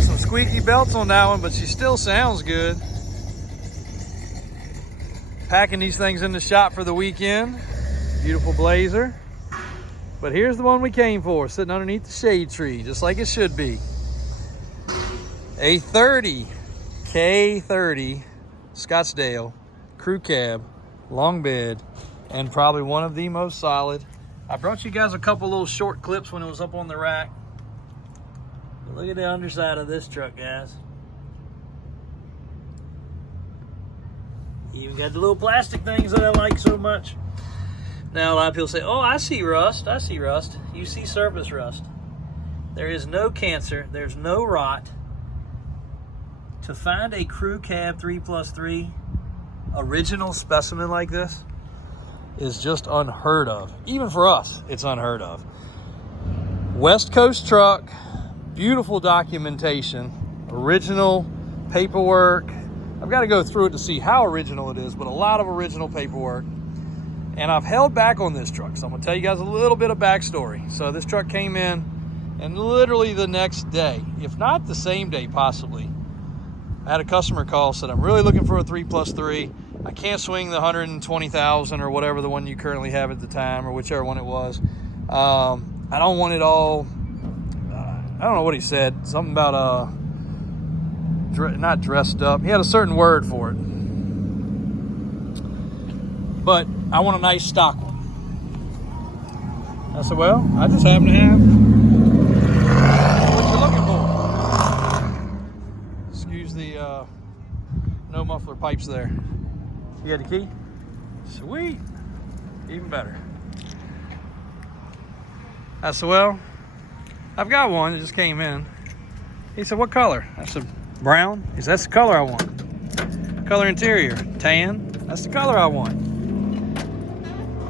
Got some squeaky belts on that one, but she still sounds good. Packing these things in the shop for the weekend. Beautiful Blazer. But here's the one we came for, sitting underneath the shade tree, just like it should be. A 30 K30 Scottsdale crew cab, long bed, and probably one of the most solid. I brought you guys a couple little short clips when it was up on the rack. But look at the underside of this truck, guys. Even got the little plastic things that I like so much. Now a lot of people say, oh, I see rust, I see rust. You see surface rust. There is no cancer, there's no rot. To find a crew cab 3+3 original specimen like this is just unheard of. Even for us, it's unheard of. West Coast truck, beautiful documentation, original paperwork. I've got to go through it to see how original it is, but a lot of original paperwork. And I've held back on this truck, so I'm gonna tell you guys a little bit of backstory. So this truck came in, and literally the next day, if not the same day possibly, I had a customer call, said, I'm really looking for a 3+3. I can't swing the 120,000 or whatever the one you currently have at the time, or whichever one it was. I don't want it all, I don't know what he said, something about not dressed up. He had a certain word for it. But I want a nice stock one. I said, well, I just happen to have what you're looking for. Excuse the no muffler pipes there. You got the key? Sweet. Even better. I said, well, I've got one that just came in. He said, what color? I said, brown. He said, that's the color I want. Color interior, tan. That's the color I want.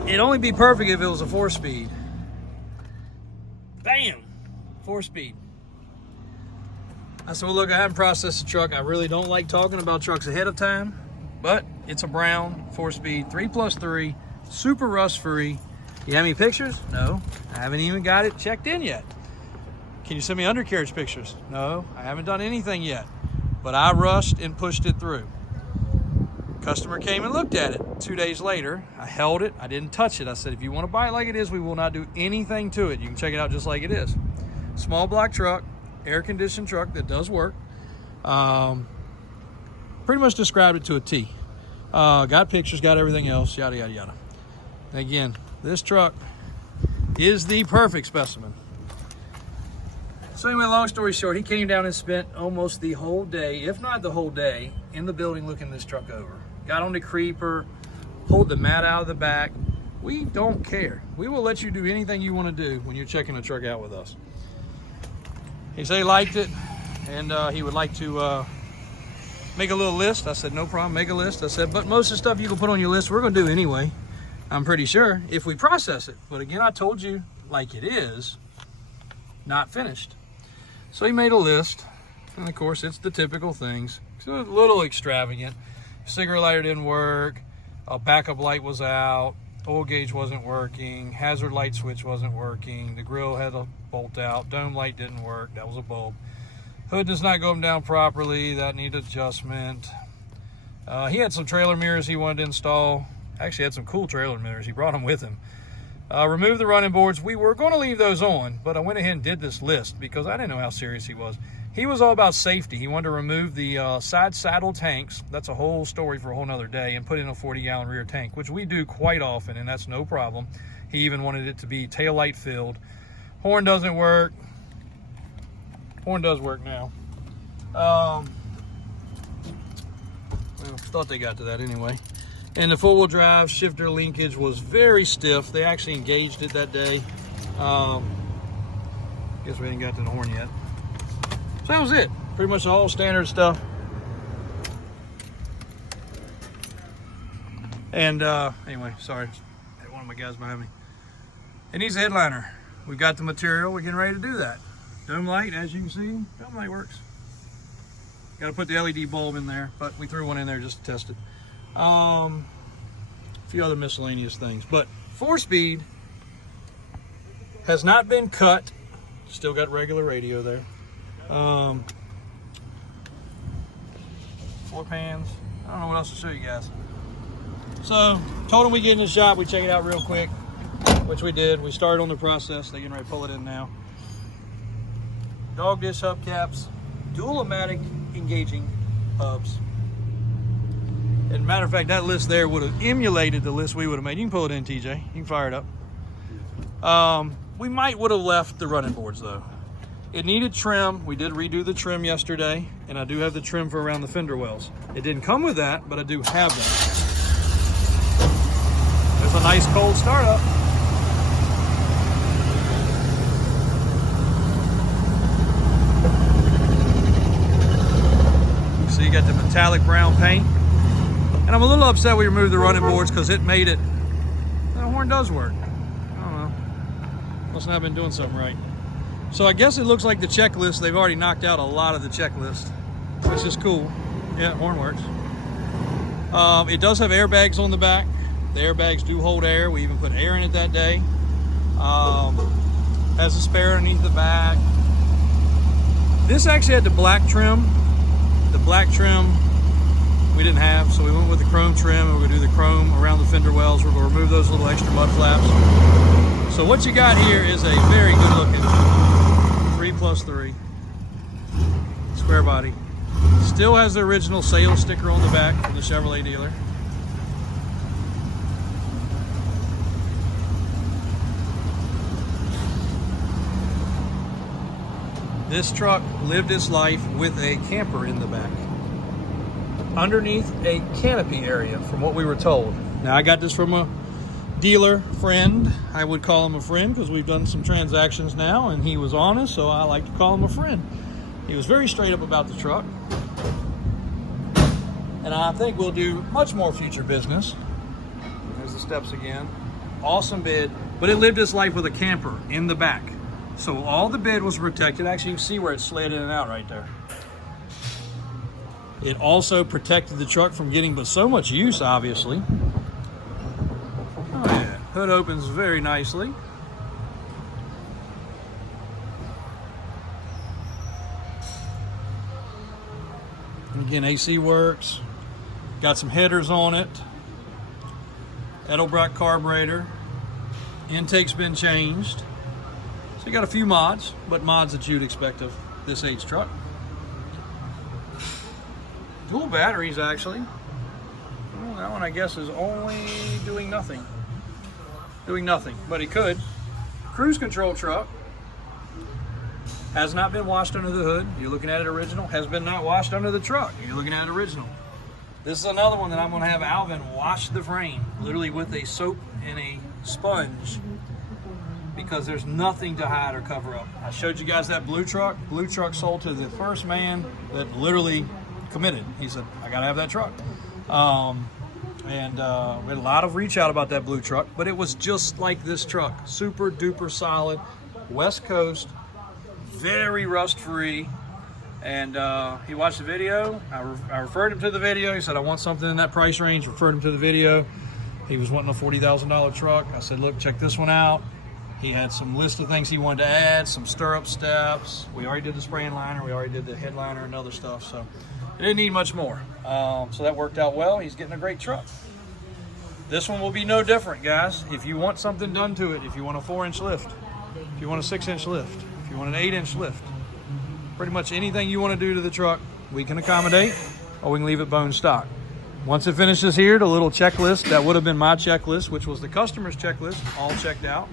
It'd only be perfect if it was a 4-speed. Bam! 4-speed. I said, well, look, I haven't processed the truck. I really don't like talking about trucks ahead of time, but it's a brown 4-speed, 3+3, super rust-free. You have any pictures? No. I haven't even got it checked in yet. Can you send me undercarriage pictures? No, I haven't done anything yet, but I rushed and pushed it through. Customer came and looked at it 2 days later. I held it, I didn't touch it. I said, if you want to buy it like it is, we will not do anything to it. You can check it out just like it is. Small block truck, air conditioned truck that does work. Pretty much described it to a T. Got pictures, got everything else, yada, yada, yada. Again, this truck is the perfect specimen. So anyway, long story short, he came down and spent almost the whole day, if not the whole day, in the building looking this truck over. Got on the creeper, pulled the mat out of the back. We don't care. We will let you do anything you want to do when you're checking a truck out with us. He said he liked it, and he would like to make a little list. I said, no problem, make a list. I said, but most of the stuff you can put on your list, we're going to do anyway. I'm pretty sure, if we process it. But again, I told you, like it is, not finished. So he made a list, and of course, it's the typical things. So a little extravagant. Cigarette lighter didn't work, a backup light was out, oil gauge wasn't working, hazard light switch wasn't working, the grill had a bolt out, dome light didn't work, that was a bulb. Hood does not go down properly, that needed adjustment. He had some trailer mirrors he wanted to install. Actually had some cool trailer mirrors, he brought them with him. Remove the running boards. We were going to leave those on, but I went ahead and did this list because I didn't know how serious he was. He was all about safety. He wanted to remove the side saddle tanks. That's a whole story for a whole nother day, and put in a 40-gallon rear tank, which we do quite often, and that's no problem. He even wanted it to be tail light filled. Horn doesn't work. Horn does work now. Well, thought they got to that anyway. And the four-wheel drive shifter linkage was very stiff. They actually engaged it that day. Guess we ain't got to the horn yet. So that was it. Pretty much all standard stuff. And anyway, sorry. One of my guys behind me. It needs a headliner. We've got the material. We're getting ready to do that. Dome light, as you can see, dome light works. Got to put the LED bulb in there, but we threw one in there just to test it. A few other miscellaneous things, but 4-speed has not been cut. Still got regular radio there. 4 pans. I don't know what else to show you guys. So, told them we get in the shop, we check it out real quick, which we did. We started on the process. They're getting ready to pull it in now. Dog dish hubcaps, dual-o-matic engaging hubs. As a matter of fact, that list there would have emulated the list we would have made. You can pull it in, TJ. You can fire it up. We might would have left the running boards though. It needed trim. We did redo the trim yesterday, and I do have the trim for around the fender wells. It didn't come with that, but I do have that. There's a nice cold startup. So you got the metallic brown paint. And I'm a little upset we removed the running boards because it made it, the horn does work. I don't know. Must not have been doing something right. So I guess it looks like the checklist, they've already knocked out a lot of the checklist, which is cool. Yeah, horn works. It does have airbags on the back. The airbags do hold air. We even put air in it that day. Has a spare underneath the back. This actually had the black trim. The black trim we didn't have, so we went with the chrome trim, and we're gonna do the chrome around the fender wells. We're gonna remove those little extra mud flaps. So what you got here is a very good looking 3+3 square body. Still has the original sales sticker on the back from the Chevrolet dealer. This truck lived its life with a camper in the back, underneath a canopy area, from what we were told. Now, I got this from a dealer friend. I would call him a friend because we've done some transactions now, and he was honest, so I like to call him a friend. He was very straight up about the truck, and I think we'll do much more future business. There's the steps again. Awesome bid, but it lived its life with a camper in the back. So all the bed was protected. Actually, you can see where it slid in and out right there. It also protected the truck from getting but so much use, obviously. Oh yeah, hood opens very nicely. Again, AC works. Got some headers on it. Edelbrock carburetor. Intake's been changed. So you got a few mods, but mods that you'd expect of this age truck. Dual batteries, actually. Well, that one, I guess, is only doing nothing. Doing nothing, but it could. Cruise control truck. Has not been washed under the hood. You're looking at it original. Has been not washed under the truck. You're looking at it original. This is another one that I'm going to have Alvin wash the frame, literally with a soap and a sponge, because there's nothing to hide or cover up. I showed you guys that blue truck. Blue truck sold to the first man that literally committed. He said, I gotta have that truck. We had a lot of reach out about that blue truck, but it was just like this truck. Super duper solid, West Coast, very rust free. And he watched the video. I referred him to the video. He said, I want something in that price range. Referred him to the video. He was wanting a $40,000 truck. I said, look, check this one out. He had some list of things he wanted to add, some stirrup steps. We already did the spraying liner. We already did the headliner and other stuff. So it didn't need much more. So that worked out well. He's getting a great truck. This one will be no different, guys. If you want something done to it, if you want a 4-inch lift, if you want a 6-inch lift, if you want an 8-inch lift, pretty much anything you want to do to the truck, we can accommodate, or we can leave it bone stock. Once it finishes here, the little checklist, that would have been my checklist, which was the customer's checklist, all checked out,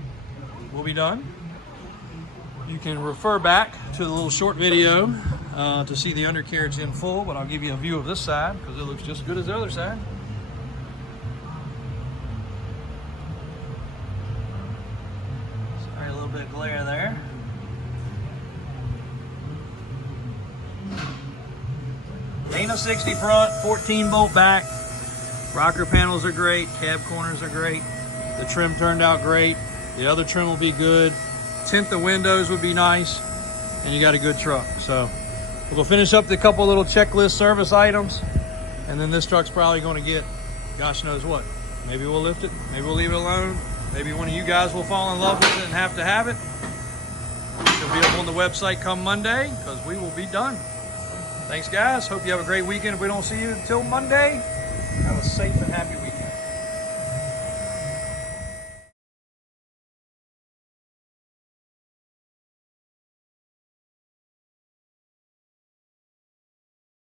will be done. You can refer back to the little short video to see the undercarriage in full, but I'll give you a view of this side because it looks just as good as the other side. Sorry, a little bit of glare there. Dana 60 front, 14 bolt back. Rocker panels are great, cab corners are great. The trim turned out great. The other trim will be good. Tint the windows would be nice, and you got a good truck. So we'll finish up the couple little checklist service items, and then this truck's probably going to get, gosh knows what. Maybe we'll lift it, maybe we'll leave it alone. Maybe one of you guys will fall in love with it and have to have it. It'll be up on the website come Monday, because we will be done. Thanks, guys. Hope you have a great weekend. If we don't see you until Monday, have a safe and happy weekend.